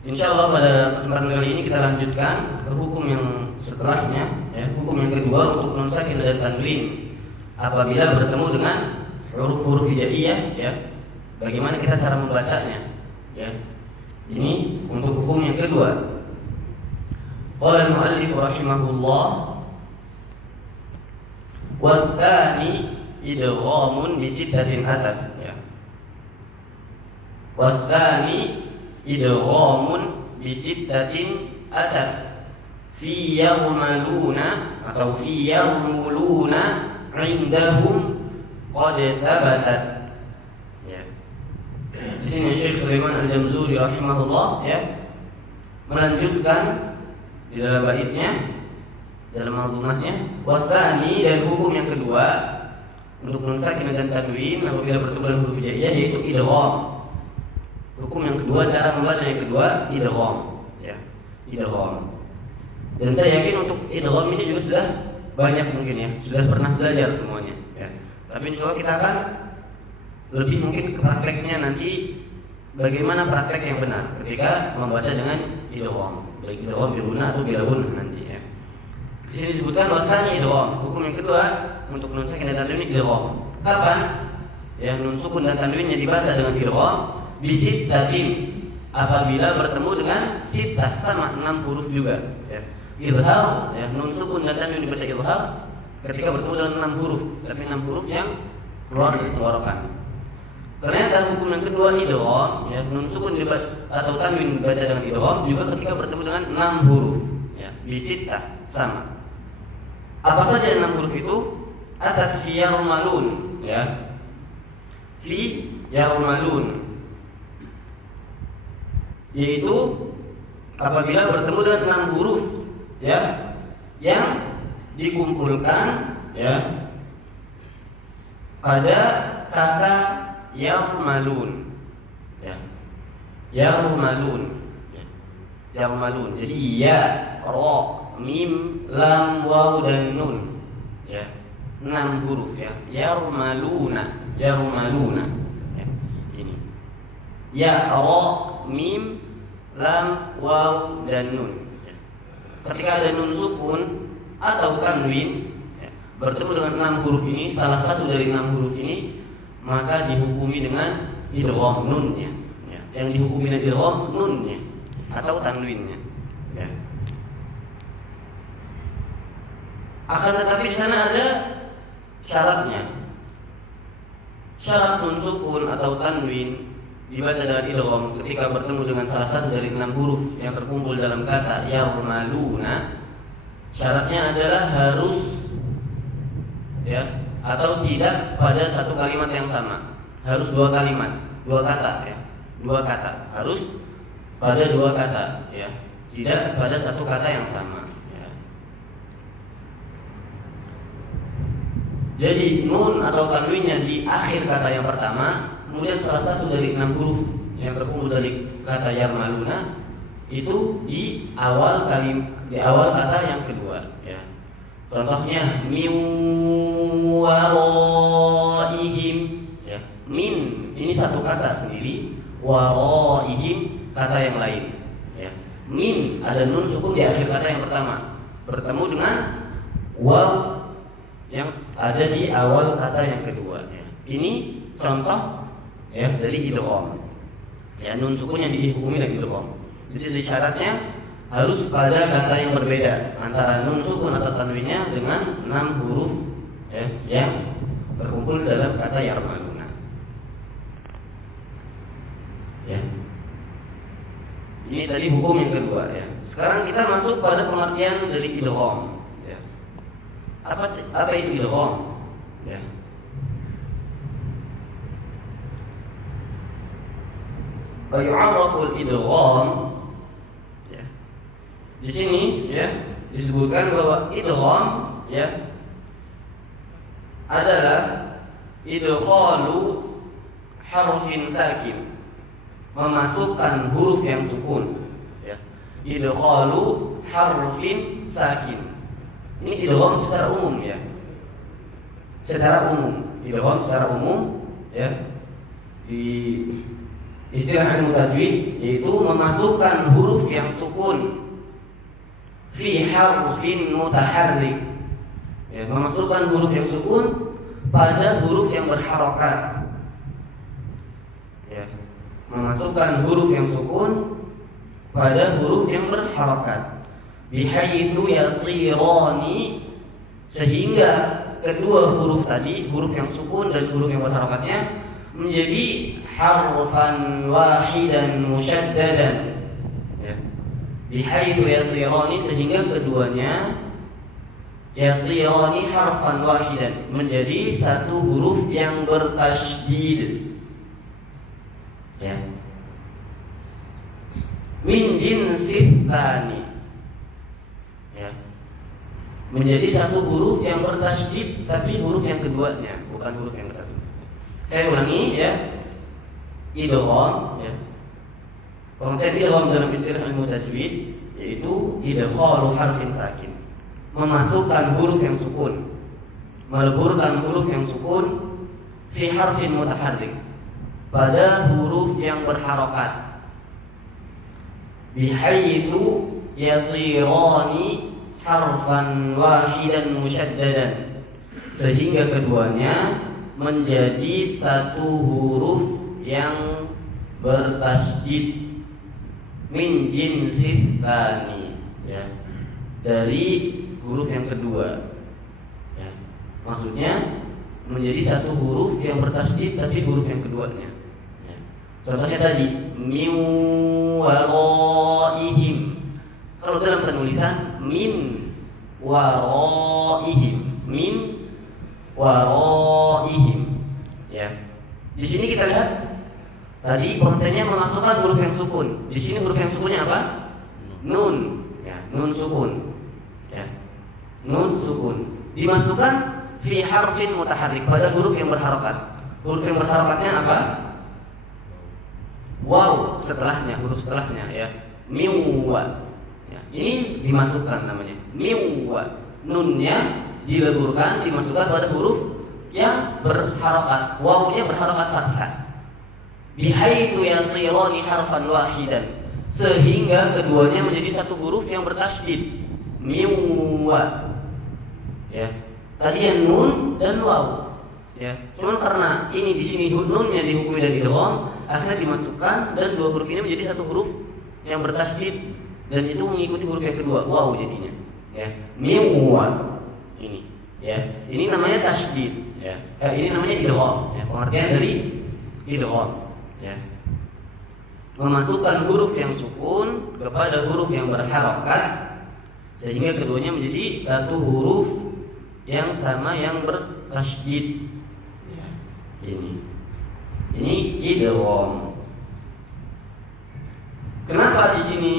Insya Allah pada kesempatan kali ini kita lanjutkan ke hukum yang setelahnya, ya, hukum yang kedua untuk nun sakin dan tanwin apabila bertemu dengan huruf-huruf hijaiyah, ya. Bagaimana kita cara membacanya, ya. Ini untuk hukum yang kedua. Qala al-muallif rahimahullah wa tsani idghamun bi sittatin atat, ya. Wa tsani idghamun bi sittatin atat fi yawmaluna atau fi yawmuluna indahum qad thabatat, ya. Di sini Syekh Sulaiman Al-Jamzuri rahimahullah, ya, melanjutkan di dalam baitnya, dalam manzumahnya, wasani, dan hukum yang kedua untuk nun sakin dan tanwin apabila bertemu dengan huruf hijaiyah yaitu idgham. Hukum yang kedua, cara membaca yang kedua idgham, ya, idgham. Dan saya yakin untuk idgham ini juga sudah banyak mungkin, ya, sudah pernah belajar semuanya, ya. Tapi insya Allah kita akan lebih mungkin ke prakteknya nanti, bagaimana praktek yang benar ketika membaca dengan idgham, baik idgham biluna atau bilahun nanti, ya. Di sini disebutkan wasani idgham. Hukum yang kedua untuk nun sakin dan tanwin idgham. Kapan? Ya, nun sukun dan tanwinnya dibaca dengan idgham bisittatin apabila bertemu dengan sittah, sama 6 huruf juga, ya. Izhar, ya, nun sukun dan tanwin dibaca izhar ketika bertemu dengan 6 huruf, tapi 6 huruf yang keluar dari tenggorokan. Ternyata hukum yang kedua idgham, ya, nun sukun atau tanwin dibaca dengan idgham juga ketika bertemu dengan 6 huruf, ya, bisittah, sama. Apa saja 6 huruf itu? Atas fi yarmalun, ya. Fi yarmalun, yaitu apabila bertemu dengan 6 huruf, ya, yang dikumpulkan, ya, pada kata yarmalun, ya, yarmalun, ya, yarmalun. Jadi ya, ra, mim, lam, waw, dan nun, ya, 6 huruf, ya, yarmaluna, yarmaluna, ya. Ini ya, ra, mim, lam, waw, dan nun, ya. Ketika ada nun sukun atau tanwin, ya, bertemu dengan 6 huruf ini, salah satu dari 6 huruf ini, maka dihukumi dengan idgham nunnya, ya. Yang dihukumi dengan idgham nunnya atau tanwinnya, ya. Akan tetapi di sana ada syaratnya. Syarat nun sukun atau tanwin dibaca dengan idgham ketika bertemu dengan salah satu dari 6 huruf yang terkumpul dalam kata yarmaluna, syaratnya adalah harus, ya, atau tidak pada satu kalimat yang sama. Harus 2 kalimat, 2 kata, ya, 2 kata. Harus pada 2 kata, ya, tidak pada satu kata yang sama, ya. Jadi nun atau tanwinnya di akhir kata yang pertama, kemudian salah satu dari 6 huruf yang terkumpul dari kata yarmaluna itu di awal kata yang kedua, ya. Contohnya min waraihim, ya. Min ini satu kata sendiri, waraihim kata yang lain, ya. Min ada nun sukun di akhir kata yang pertama bertemu dengan waw yang ada di awal kata yang kedua, ya. Ini contoh, ya, dari idgham, ya, nun sukunnya dihukumi dengan idgham. Jadi syaratnya harus pada kata yang berbeda antara nun sukun atau tanwinnya dengan 6 huruf, ya, yang terkumpul dalam kata yarmaluna, ya. Ini tadi hukum yang kedua, ya. Sekarang kita masuk pada pengertian dari idgham, ya. Apa itu idgham, ya? Yu'araful idgham, ya. Di sini, ya, disebutkan bahwa idgham, ya, adalah idkhalu harfin sakin, memasukkan huruf yang sukun, ya. Idkhalu harfin sakin. Ini idgham secara umum, ya. Secara umum, idgham secara umum, ya, Istilah ilmu tajwid yaitu memasukkan huruf yang sukun fi harfin mutaharrik. Ya, memasukkan huruf yang sukun pada huruf yang berharokat. Ya, memasukkan huruf yang sukun pada huruf yang berharokat. Bihaitsu yasirani, sehingga kedua huruf tadi, huruf yang sukun dan huruf yang berharokatnya menjadi harfan wahidan musyaddadan. Ya. Bihaitsu yasirani, sehingga keduanya yasirani harfan wahidan, menjadi satu huruf yang bertasydid. Ya. Min jinsit tsani. Ya. Menjadi satu huruf yang bertasydid, tapi huruf yang keduanya, bukan huruf yang satu. Saya ulangi ya. Idgham ya. Pengertian idgham dalam istilah ilmu tajwid yaitu idghalu harfin sakin. Memasukkan huruf yang sukun, meleburkan huruf yang sukun fi harfin mutaharrik, pada huruf yang berharokat. Bihaitsu yasirani harfan wahidan musyaddadan, sehingga keduanya menjadi satu huruf yang bertasydid. Min jinsit tsani, ya, dari huruf yang kedua. Ya, maksudnya menjadi satu huruf yang bertasydid tapi huruf yang keduanya. Ya. Contohnya tadi min waraihim. Kalau dalam penulisan min waraihim, min waraihim. Ya. Di sini kita lihat tadi pengertiannya memasukkan huruf yang sukun. Di sini huruf yang sukunnya apa? Nun. Ya, nun sukun. Ya. Nun sukun dimasukkan fi harfin mutaharrik, pada huruf yang berharokat. Huruf yang berharokatnya apa? Waw setelahnya, huruf setelahnya ya. Miwa. Ya, ini dimasukkan namanya miwa. Nunnya dileburkan, dimasukkan pada huruf yang berharokat. Wawnya berharokat fathah. Bihaitsu yasirani harfan wahidan, sehingga keduanya menjadi satu huruf yang bertasydid. Miwa. Ya. Tadi yang nun dan waw. Ya. Cuman karena ini di sini nunnya dihukumi dari idgham, akhirnya dimasukkan dan dua huruf ini menjadi satu huruf yang bertasydid, dan itu mengikuti huruf yang kedua, waw jadinya. Ya. Miwa. Ini. Ya. Ini namanya tasydid. Ya. Ini namanya idgham. Ya. Pengertian dari idgham. Ya. Memasukkan huruf yang sukun kepada huruf yang berharokat, sehingga keduanya menjadi satu huruf yang sama yang bertasydid. Ya. Ini idgham. Kenapa di sini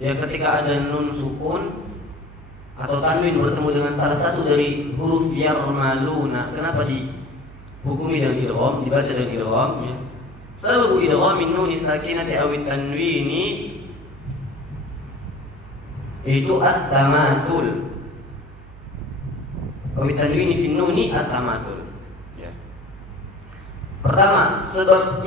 ya ketika ada nun sukun atau tanwin bertemu dengan salah satu dari huruf yarmaluna, kenapa dihukumi dengan idgham, dibaca dengan idgham ya? Sebab idghamin nun sakinati aw tanwini itu at-tamatsul. Aw tanwini fi nuni at-tamatsul. Ya. Pertama, sebab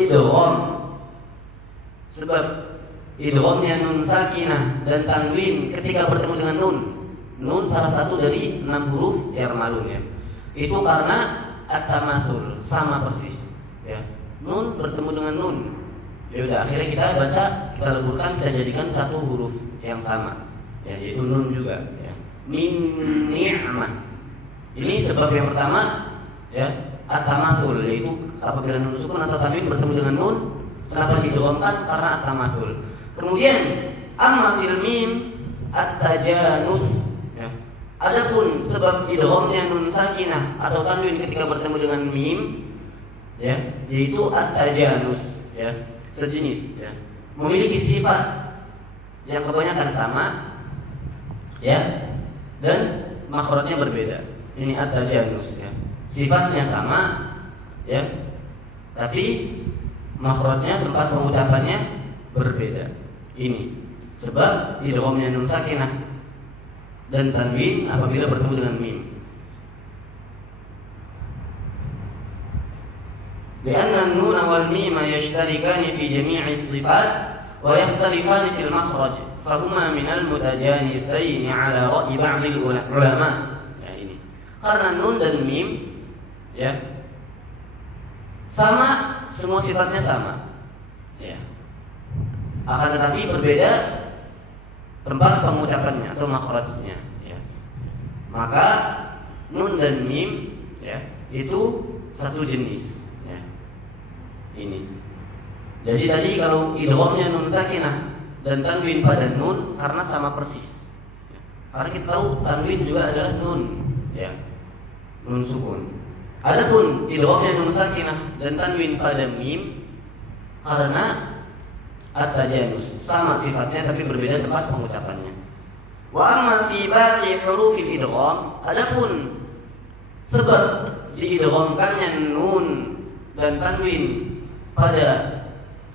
idghamnya nun sakinah dan tanwin ketika bertemu dengan nun. Nun salah satu dari 6 huruf yarmalun ya. Itu karena at-tamatsul, sama persis ya. Nun bertemu dengan nun. Ya udah, akhirnya kita baca, kita leburkan, kita jadikan satu huruf yang sama. Ya, yaitu nun juga. Ya. Min ni'mah. Ini sebab yang pertama, ya, at-tamatsul, yaitu apabila nun sukun atau tanwin bertemu dengan nun, kenapa didghamkan? Karena at-tamatsul. Kemudian, amma fil mim at-tajanus. Ya. Adapun sebab idghamnya nun sakinah atau tanwin ketika bertemu dengan mim, ya, yaitu at-tajanus, ya, sejenis, ya, memiliki sifat yang kebanyakan sama, ya, dan makhrajnya berbeda. Ini at-tajanus, ya, sifatnya sama, ya, tapi makhrajnya, tempat pengucapannya berbeda. Ini sebab idghamnya nun sakinah dan tanwin apabila bertemu dengan mim. لأن النون والميم يشتركان في جميع الصفات ويختلفان في المخرج فهما من المتجانسين على رأي بعض العلماء. Ya, ini karena nun dan mim ya sama, semua sifatnya sama ya, akan tetapi berbeda tempat pengucapannya atau makhrajnya ya. Maka nun dan mim ya itu satu jenis ya. Ini jadi tadi kalau idghamnya nun sakinah dan tanwin pada nun karena sama persis ya. Karena kita tahu tanwin juga adalah nun ya, nun sukun. Adapun idghamnya nun sakinah dan tanwin pada mim karena at-tajanus, sama sifatnya tapi berbeda tempat pengucapannya. Wa amma fi baqi hurufil idgham, adapun sebab diidghamkannya nun dan tanwin pada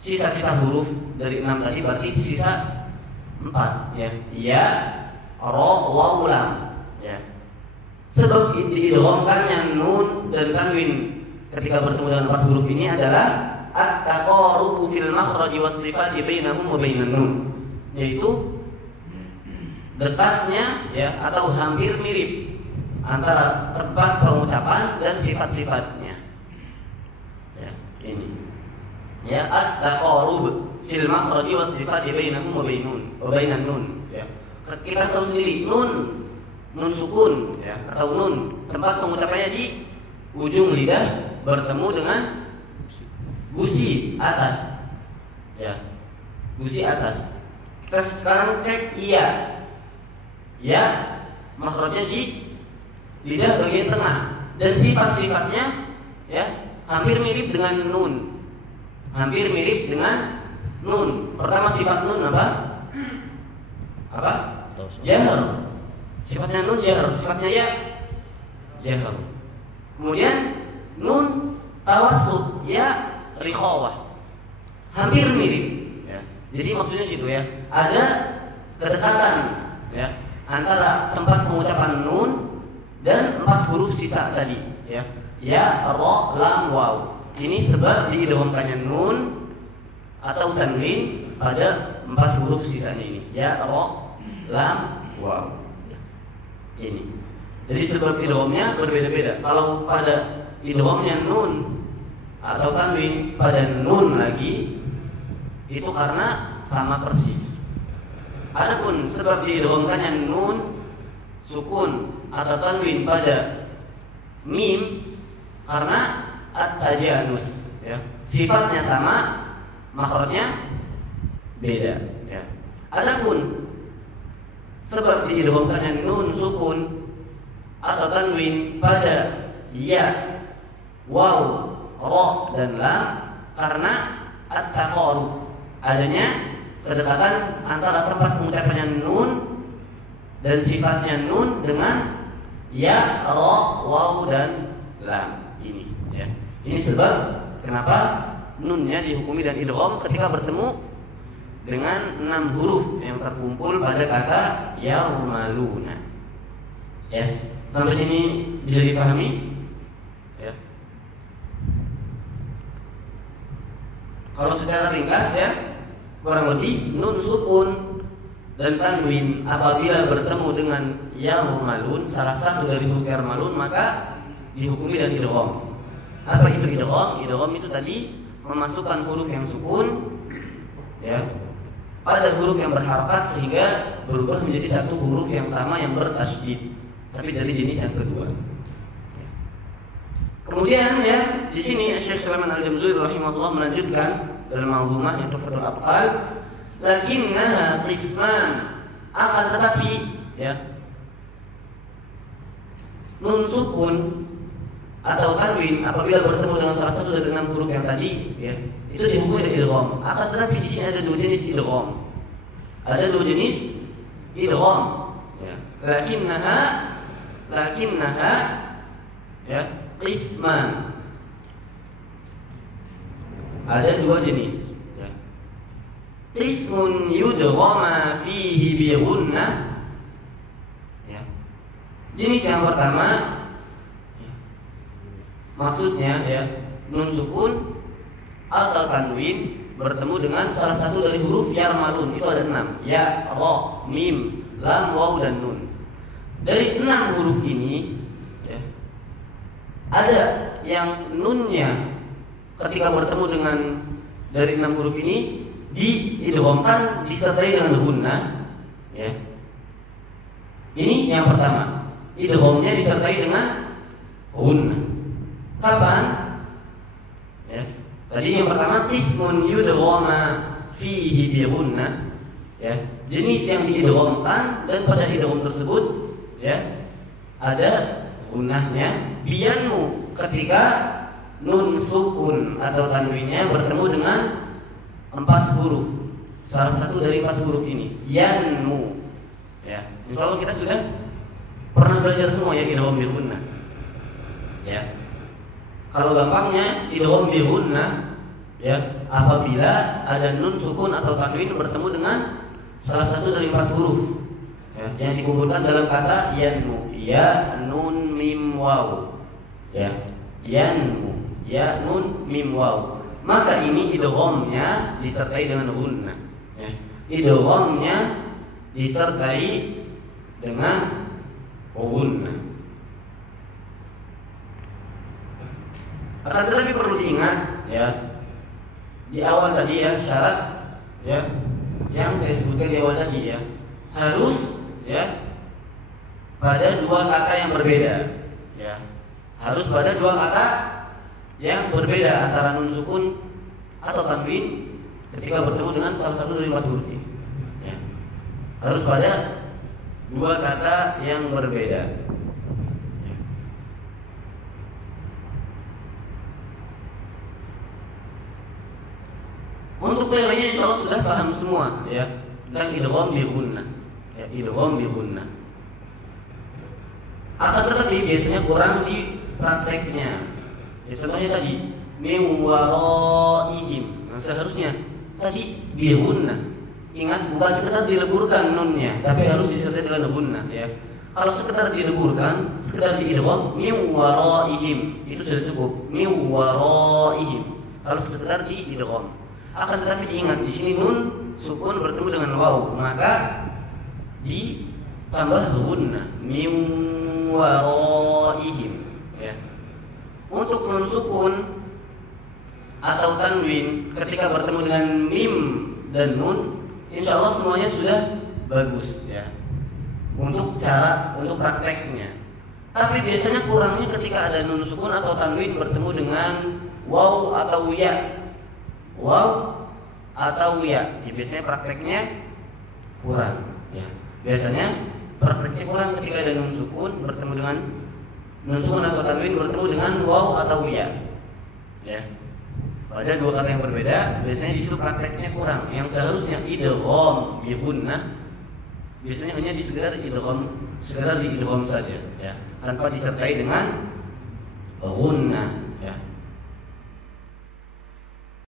sisa-sisa huruf dari 6 tadi, berarti sisa 4 ya. Ya, ra, waw, lam ya. Sebab diidghamkannya nun dan tanwin ketika bertemu dengan 4 huruf ini adalah at-taqarubu fil makhraj was sifati bainahum wa bainan nun, yaitu dekatnya ya atau hampir mirip antara tempat pengucapan dan sifat-sifatnya ya. Ini ya, at-taqarub fil makhraj was sifati bainahum wa bainan nun ya. Kita tahu sendiri nun sukun ya, atau nun tempat pengucapannya di ujung lidah bertemu dengan gusi atas ya, gusi atas. Kita sekarang cek iya ya, makhrajnya di lidah bagian tengah dan sifat-sifatnya ya hampir mirip dengan nun, hampir mirip dengan nun. Pertama sifat nun apa? Jahr. Sifatnya nun jahr, sifatnya ya jahr. Kemudian nun tawassut ya rikhawah, hampir mirip ya. Jadi maksudnya situ ya, ada kedekatan ya antara tempat pengucapan nun dan 4 huruf sisa tadi ya. Ya, ra, lam, waw. Ini sebab diidghamkannya nun atau tanwin pada 4 huruf sisanya ini. Ya, ra, lam, waw. Ini. Jadi sebab idghamnya berbeda-beda. Kalau pada idghamnya nun atau tanwin pada nun lagi itu karena sama persis. Adapun sebab diidghamkannya nun sukun atau tanwin pada mim karena at-tajanus ya. Sifatnya sama, makhrajnya beda ya. Adapun sebab diidghamkannya nun sukun atau tanwin pada ya, waw, ra dan lam karena at-taqarub, adanya kedekatan antara tempat pengucapannya nun dan sifatnya nun dengan ya, ra, waw dan lam ini ya. Ini sebab kenapa nunnya dihukumi dan idgham ketika bertemu dengan 6 huruf yang terkumpul pada kata yarmaluna ya. Sampai sini bisa dipahami ya. Kalau secara ringkas ya, kurang lebih nun sukun dan tanwin apabila bertemu dengan yarmalun, salah satu dari huruf yarmalun, maka dihukumi dan idgham. Apa itu idgham? Idgham itu tadi memasukkan huruf yang sukun ya pada huruf yang berharokat sehingga berubah menjadi satu huruf yang sama yang bertasydid, tapi dari jenis yang kedua. Kemudian ya, di sini Syekh Sulaiman Al-Jamzuri rahimahullah melanjutkan dalam manzumah yang Tuhfatul Atfal, lakinnaha qisman, akan tetapi ya nun sukun atau tanwin apabila bertemu dengan salah satu dari 6 huruf yang tadi ya, itu dihukumi dengan idgham. Akan tetapi di sini ada 2 jenis idgham. Ada 2 jenis idgham ya. Lakinnaha ya qisman. Ada 2 jenis ya. Qismun yudghama fihi bi gunnah ya. Jenis yang pertama ya, maksudnya ya nun sukun atau tanwin bertemu dengan salah satu dari huruf yarmalun. Itu ada 6. Ya, ra, mim, lam, waw, dan nun. Dari 6 huruf ini ya, ada yang nunnya ketika bertemu dengan dari 6 huruf ini diidghamkan disertai dengan gunnah ya. Ini yang pertama, idghamnya disertai dengan gunnah. Kapan? Ya. Tadi yang pertama ismun yudghama fihi bi gunnah ya. Jenis yang diidghamkan dan pada idgham tersebut ya ada gunnahnya biyanmu ketika nun sukun atau tanwinnya bertemu dengan 4 huruf. Salah satu dari 4 huruf ini yanmu ya. Insyaallah kita sudah pernah belajar semua ya idgham bi gunnah ya. Kalau gampangnya idgham bi gunnah ya apabila ada nun sukun atau tanwin bertemu dengan salah satu dari 4 huruf ya, yang dikumpulkan dalam kata yanmu, ya nun mim waw ya, yanmu, ya nun mim waw. Maka ini idghamnya disertai dengan gunnah ya. Idghamnya disertai dengan gunnah. Akan tetapi perlu diingat ya, di awal tadi ya syarat ya yang saya sebutkan di awal tadi ya, harus ya pada 2 kata yang berbeda ya, harus pada 2 kata yang berbeda antara nun sukun atau tanwin ketika bertemu dengan salah satu dari 4 huruf ini ya. Harus pada 2 kata yang berbeda. Untuk yang lainnya insyaallah sudah paham semua ya tentang idgham bi gunnah ya, idgham bi gunnah. Akan tetapi biasanya kurang di prakteknya ya, contohnya tadi min waraihim. Nah, seharusnya tadi bi gunnah. Ingat, bukan sekedar dileburkan nunnya, tapi harus disertai dengan gunnah ya. Kalau sekedar dileburkan, sekedar diidgham min waraihim, itu sudah cukup. Min waraihim. Kalau sekedar diidgham. Akan tetapi diingat di sini nun sukun bertemu dengan waw, maka ditambah gunnah min waraihim ya. Untuk nun sukun atau tanwin ketika bertemu dengan mim dan nun, insyaallah semuanya sudah bagus ya. Untuk prakteknya. Tapi biasanya kurangnya ketika ada nun sukun atau tanwin bertemu dengan waw atau ya. Waw atau ya, biasanya prakteknya kurang ya. Biasanya prakteknya kurang ketika ada nun sukun bertemu dengan nun sukun atau tanwin bertemu dengan waw atau ya. Ya. Pada 2 kata yang berbeda, biasanya di situ prakteknya kurang. Yang seharusnya idgham bi gunnah biasanya hanya sekedar diidgham saja ya, tanpa disertai dengan gunnah.